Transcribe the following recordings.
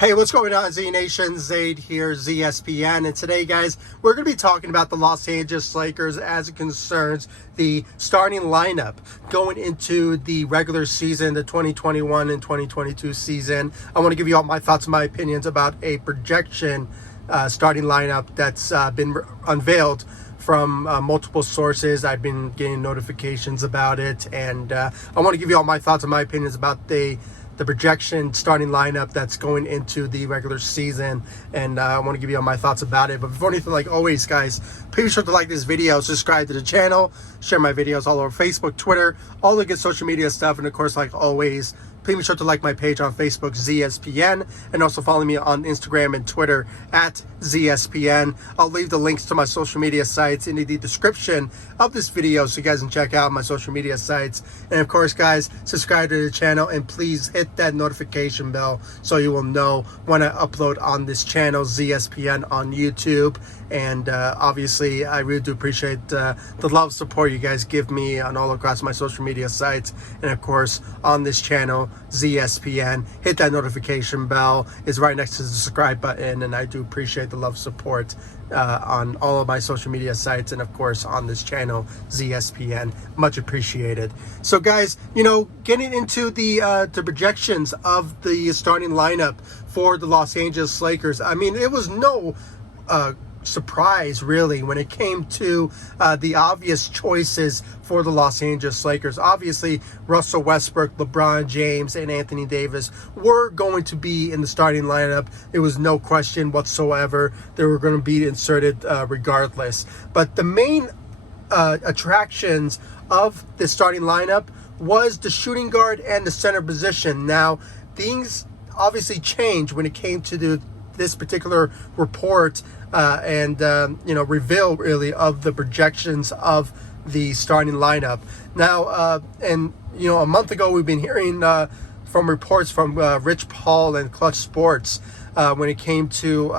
Hey, what's going on, Z Nation? Zaid here, ZSPN, and today, guys, we're going to be talking about the Los Angeles Lakers as it concerns the starting lineup going into the regular season, the 2021 and 2022 season. I want to give you all my thoughts and my opinions about a projection starting lineup that's been unveiled from multiple sources. I've been getting notifications about it, and I want to give you all my thoughts and my opinions about the projection starting lineup that's going into the regular season, and I want to give you all my thoughts about it. But before anything, like always, guys, please be sure to like this video, subscribe to the channel, share my videos all over Facebook, Twitter, all the good social media stuff, and of course, like always, please be sure to like my page on Facebook, ZSPN, and also follow me on Instagram and Twitter at ZSPN. I'll leave the links to my social media sites in the description of this video so you guys can check out my social media sites. And of course, guys, subscribe to the channel and please hit that notification bell so you will know when I upload on this channel, ZSPN, on YouTube. And obviously, I really do appreciate the love, support you guys give me on all across my social media sites, and of course on this channel, ZSPN. Hit that notification bell. It's right next to the subscribe button, and I do appreciate the love, support on all of my social media sites, and of course on this channel, ZSPN. Much appreciated. So, guys, you know, getting into the projections of the starting lineup for the Los Angeles Lakers, I mean, it was no surprise really when it came to the obvious choices for the Los Angeles Lakers. Obviously, Russell Westbrook, LeBron James, and Anthony Davis were going to be in the starting lineup. There was no question whatsoever. They were going to be inserted regardless. But the main attractions of the starting lineup was the shooting guard and the center position. Now, things obviously changed when it came to this particular report and reveal really of the projections of the starting lineup. Now, a month ago we've been hearing from reports from Rich Paul and Clutch Sports when it came to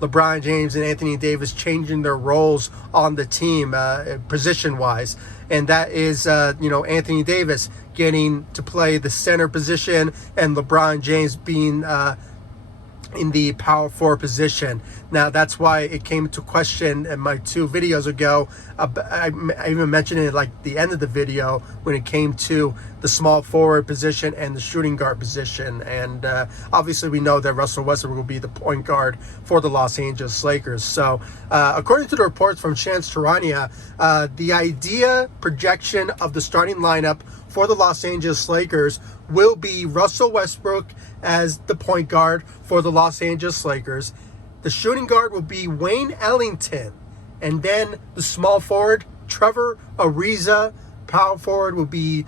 LeBron James and Anthony Davis changing their roles on the team position-wise. And that is, Anthony Davis getting to play the center position and LeBron James being in the power forward position. Now, that's why it came to question in my two videos ago. I even mentioned it at like the end of the video when it came to the small forward position and the shooting guard position. And obviously we know that Russell Westbrook will be the point guard for the Los Angeles Lakers. So according to the reports from Charania, the idea projection of the starting lineup for the Los Angeles Lakers will be Russell Westbrook as the point guard for the Los Angeles Lakers. The shooting guard will be Wayne Ellington. And then the small forward, Trevor, Ariza. Power forward will be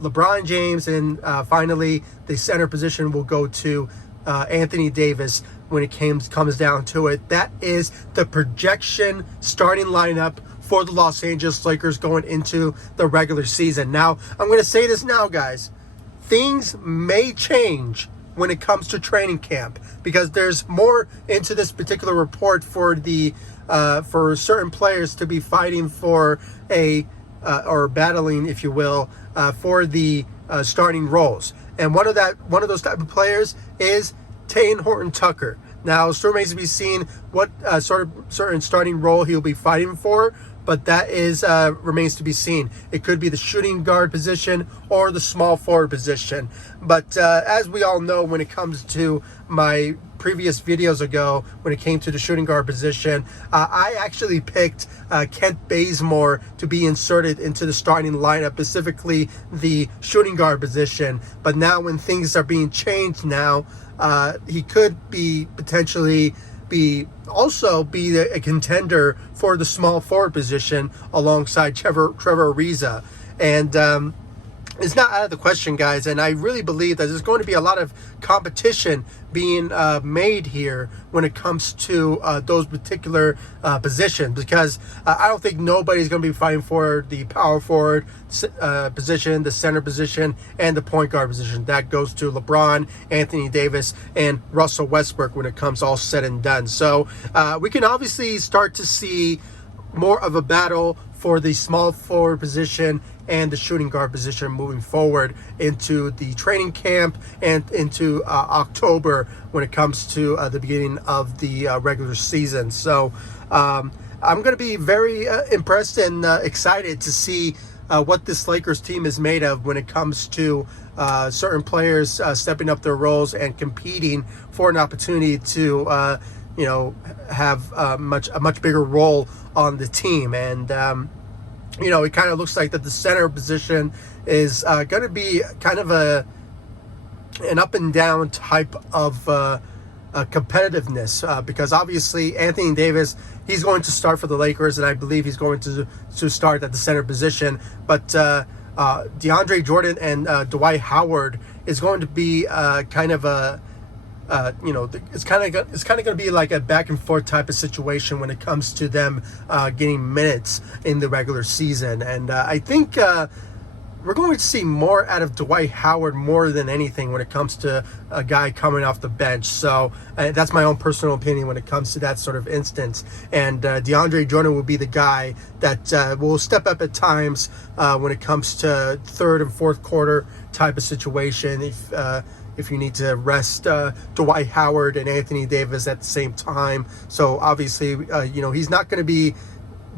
LeBron James. And finally, the center position will go to Anthony Davis when it comes down to it. That is the projection starting lineup for the Los Angeles Lakers going into the regular season. Now, I'm going to say this now, guys. Things may change when it comes to training camp, because there's more into this particular report for the for certain players to be fighting for or battling, if you will, for the starting roles. And one of those type of players is Talen Horton-Tucker. Now, it still remains to be seen what certain starting role he'll be fighting for, but that is remains to be seen. It could be the shooting guard position or the small forward position. But as we all know, when it comes to my previous videos ago, when it came to the shooting guard position, I actually picked Kent Bazemore to be inserted into the starting lineup, specifically the shooting guard position. But now when things are being changed now, he could be potentially be a contender for the small forward position alongside Trevor Ariza. And it's not out of the question, guys, and I really believe that there's going to be a lot of competition being made here when it comes to those particular positions, because I don't think nobody's going to be fighting for the power forward position, the center position, and the point guard position. That goes to LeBron, Anthony Davis, and Russell Westbrook when it comes all said and done. So we can obviously start to see more of a battle for the small forward position and the shooting guard position moving forward into the training camp and into October when it comes to the beginning of the regular season. So I'm going to be very impressed and excited to see what this Lakers team is made of when it comes to certain players stepping up their roles and competing for an opportunity to have a much bigger role on the team. And it kind of looks like that the center position is going to be kind of an up and down type of competitiveness, because obviously Anthony Davis, he's going to start for the Lakers, and I believe he's going to start at the center position. But DeAndre Jordan and Dwight Howard is going to be kind of a it's kind of going to be like a back and forth type of situation when it comes to them getting minutes in the regular season. And I think we're going to see more out of Dwight Howard more than anything when it comes to a guy coming off the bench. So that's my own personal opinion when it comes to that sort of instance. And DeAndre Jordan will be the guy that will step up at times when it comes to third and fourth quarter type of situation. If you need to rest Dwight Howard and Anthony Davis at the same time. So obviously, he's not going to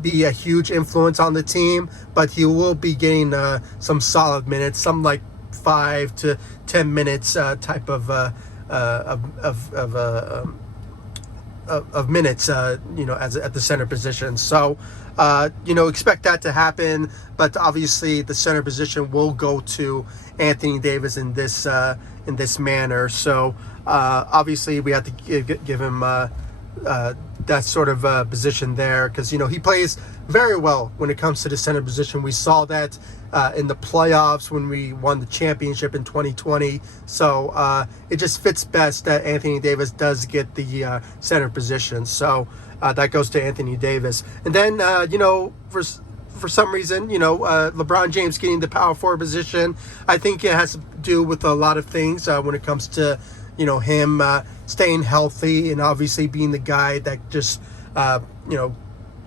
be a huge influence on the team, but he will be getting some solid minutes, some like 5 to 10 minutes type of minutes, as at the center position. So, expect that to happen. But obviously, the center position will go to Anthony Davis in this manner. So, obviously, we have to give him that sort of position there, because he plays very well when it comes to the center position. We saw that in the playoffs when we won the championship in 2020. So it just fits best that Anthony Davis does get the center position. So that goes to Anthony Davis. And then for some reason, LeBron James getting the power forward position, I think it has to do with a lot of things when it comes to him staying healthy and obviously being the guy that just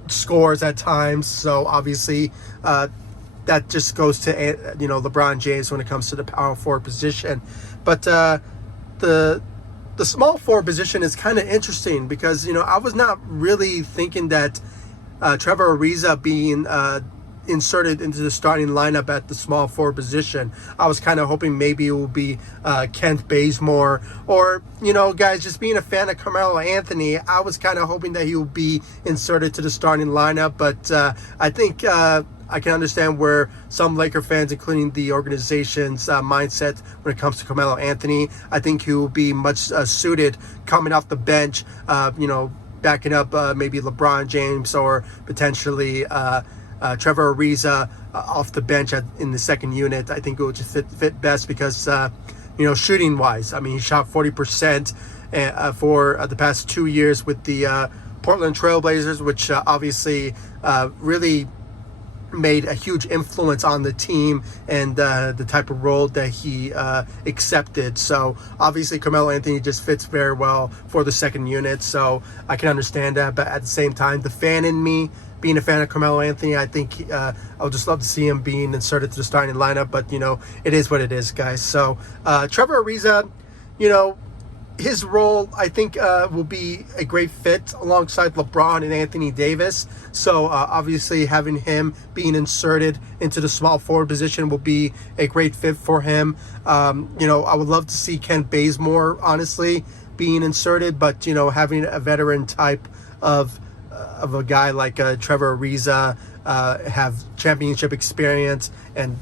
scores at times. So obviously that just goes to LeBron James when it comes to the power forward position. But the small forward position is kind of interesting, because I was not really thinking that Trevor Ariza being inserted into the starting lineup at the small forward position. I was kind of hoping maybe it would be Kent Bazemore, or guys, just being a fan of Carmelo Anthony, I was kind of hoping that he would be inserted to the starting lineup. But I think I can understand where some Laker fans, including the organization's mindset when it comes to Carmelo Anthony. I think he will be much suited coming off the bench, backing up maybe LeBron James, or potentially Trevor Ariza off the bench in the second unit. I think it would just fit best because, shooting wise, he shot 40% for the past 2 years with the Portland Trailblazers, which obviously really made a huge influence on the team and the type of role that he accepted. So obviously Carmelo Anthony just fits very well for the second unit. So I can understand that, but at the same time, the fan in me, being a fan of Carmelo Anthony, I think I would just love to see him being inserted to the starting lineup. But it is what it is, guys. So Trevor Ariza, his role, I think, will be a great fit alongside LeBron and Anthony Davis. So obviously having him being inserted into the small forward position will be a great fit for him. I would love to see Kent Bazemore, honestly, being inserted, but having a veteran type of a guy like Trevor Ariza, have championship experience, and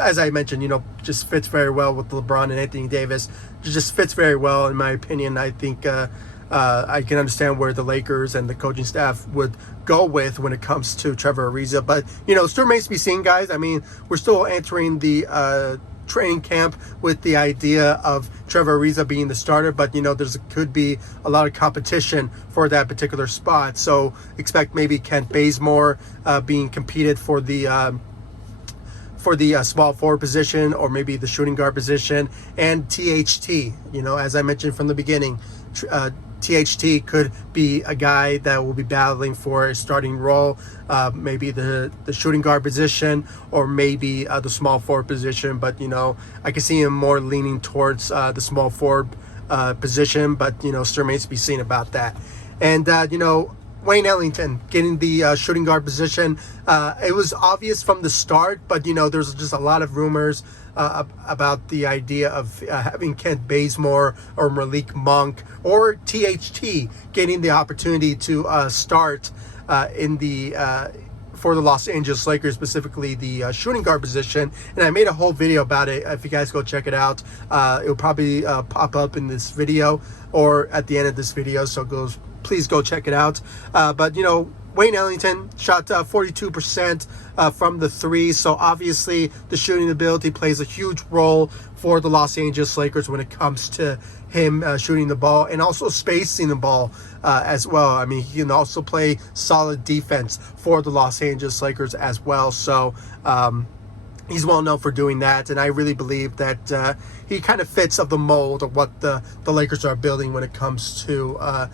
as I mentioned, just fits very well with LeBron and Anthony Davis. It just fits very well, in my opinion. I think I can understand where the Lakers and the coaching staff would go with when it comes to Trevor Ariza. But, still remains to be seen, guys. We're still entering the training camp with the idea of Trevor Ariza being the starter, but could be a lot of competition for that particular spot. So expect maybe Kent Bazemore being competed for the small forward position, or maybe the shooting guard position, and THT. As I mentioned from the beginning, THT could be a guy that will be battling for a starting role, maybe the shooting guard position, or maybe the small forward position. But I can see him more leaning towards the small forward position. But still remains to be seen about that. And Wayne Ellington getting the shooting guard position. It was obvious from the start, but there's just a lot of rumors about the idea of having Kent Bazemore or Malik Monk or THT getting the opportunity to start in the for the Los Angeles Lakers, specifically the shooting guard position. And I made a whole video about it. If you guys go check it out, it will probably pop up in this video or at the end of this video. So please go check it out. But Wayne Ellington shot 42% from the three. So obviously the shooting ability plays a huge role for the Los Angeles Lakers when it comes to him shooting the ball and also spacing the ball as well. I mean, he can also play solid defense for the Los Angeles Lakers as well. So he's well known for doing that, and I really believe that he kind of fits of the mold of what the Lakers are building when it comes to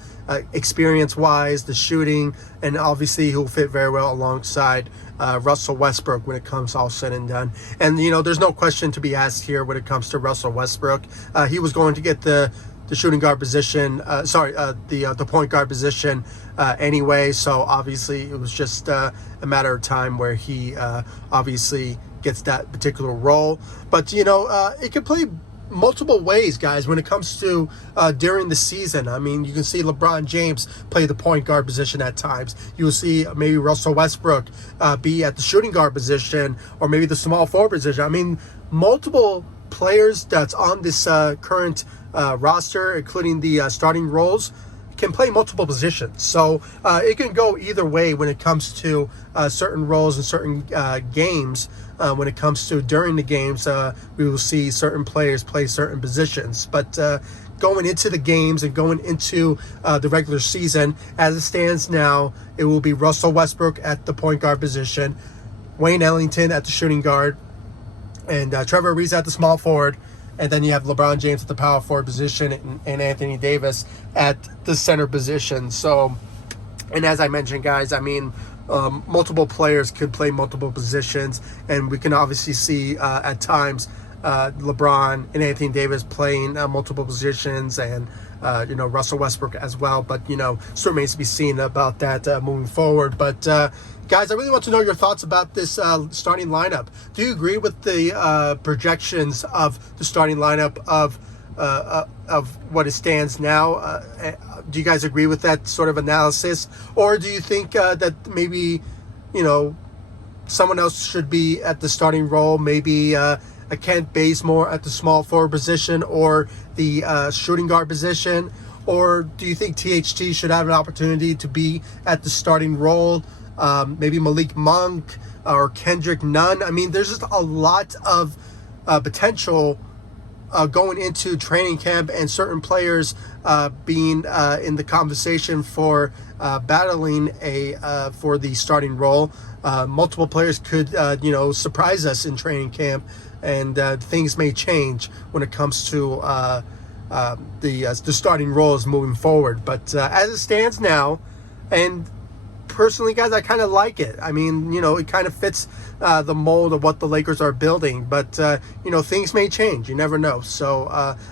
experience-wise, the shooting, and obviously he'll fit very well alongside Russell Westbrook when it comes all said and done. And there's no question to be asked here when it comes to Russell Westbrook. He was going to get the shooting guard position, the point guard position anyway. So obviously it was just a matter of time where he obviously gets that particular role. But it can play multiple ways, guys, when it comes to during the season. I mean, you can see LeBron James play the point guard position at times. You will see maybe Russell Westbrook be at the shooting guard position, or maybe the small forward position. I mean, multiple players that's on this current roster, including the starting roles, can play multiple positions. So it can go either way when it comes to certain roles and certain games. When it comes to during the games, we will see certain players play certain positions. But going into the games and going into the regular season, as it stands now, it will be Russell Westbrook at the point guard position, Wayne Ellington at the shooting guard, and Trevor Ariza at the small forward. And then you have LeBron James at the power forward position and Anthony Davis at the center position. So, and as I mentioned, guys, I mean, multiple players could play multiple positions, and we can obviously see at times LeBron and Anthony Davis playing multiple positions, and Russell Westbrook as well. But still remains to be seen about that moving forward. But guys, I really want to know your thoughts about this starting lineup. Do you agree with the projections of the starting lineup of what it stands now? Do you guys agree with that sort of analysis, or do you think that maybe someone else should be at the starting role? Maybe a Kent Bazemore at the small forward position, or the shooting guard position? Or do you think THT should have an opportunity to be at the starting role? Maybe Malik Monk or Kendrick Nunn. I mean, there's just a lot of potential going into training camp, and certain players being in the conversation for battling for the starting role. Multiple players could surprise us in training camp, and things may change when it comes to the starting roles moving forward. But as it stands now, and personally, guys, I kind of like it. I mean, it kind of fits the mold of what the Lakers are building. But, things may change. You never know. So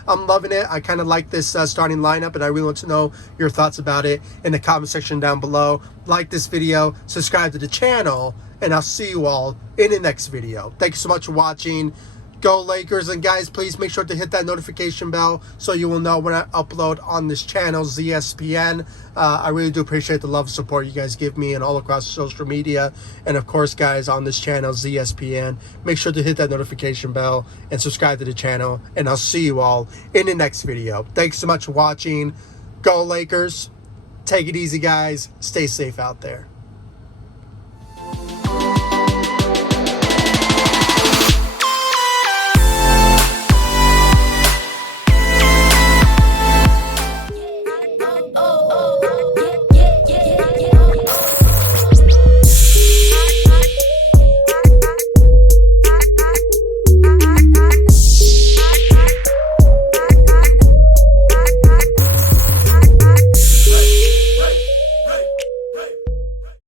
I'm loving it. I kind of like this starting lineup, and I really want to know your thoughts about it in the comment section down below. Like this video, subscribe to the channel, and I'll see you all in the next video. Thank you so much for watching. Go Lakers. And guys, please make sure to hit that notification bell so you will know when I upload on this channel, ZSPN. I really do appreciate the love and support you guys give me and all across social media. And of course, guys, on this channel, ZSPN, make sure to hit that notification bell and subscribe to the channel. And I'll see you all in the next video. Thanks so much for watching. Go Lakers. Take it easy, guys. Stay safe out there.